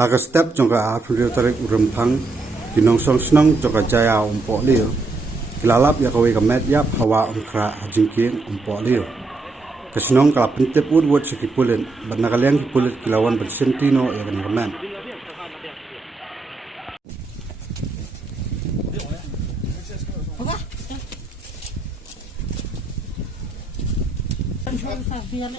Haka step jongka April tarik urempang kinong song snong jongka jaya umpo liu. Kilalap ya kawe kamet yap hawa umkra hajingking umpo liu. Kesenong kala pentep wood sekipulen, banakaliang kipulen kilawan bersentino ya kan kamen. Biar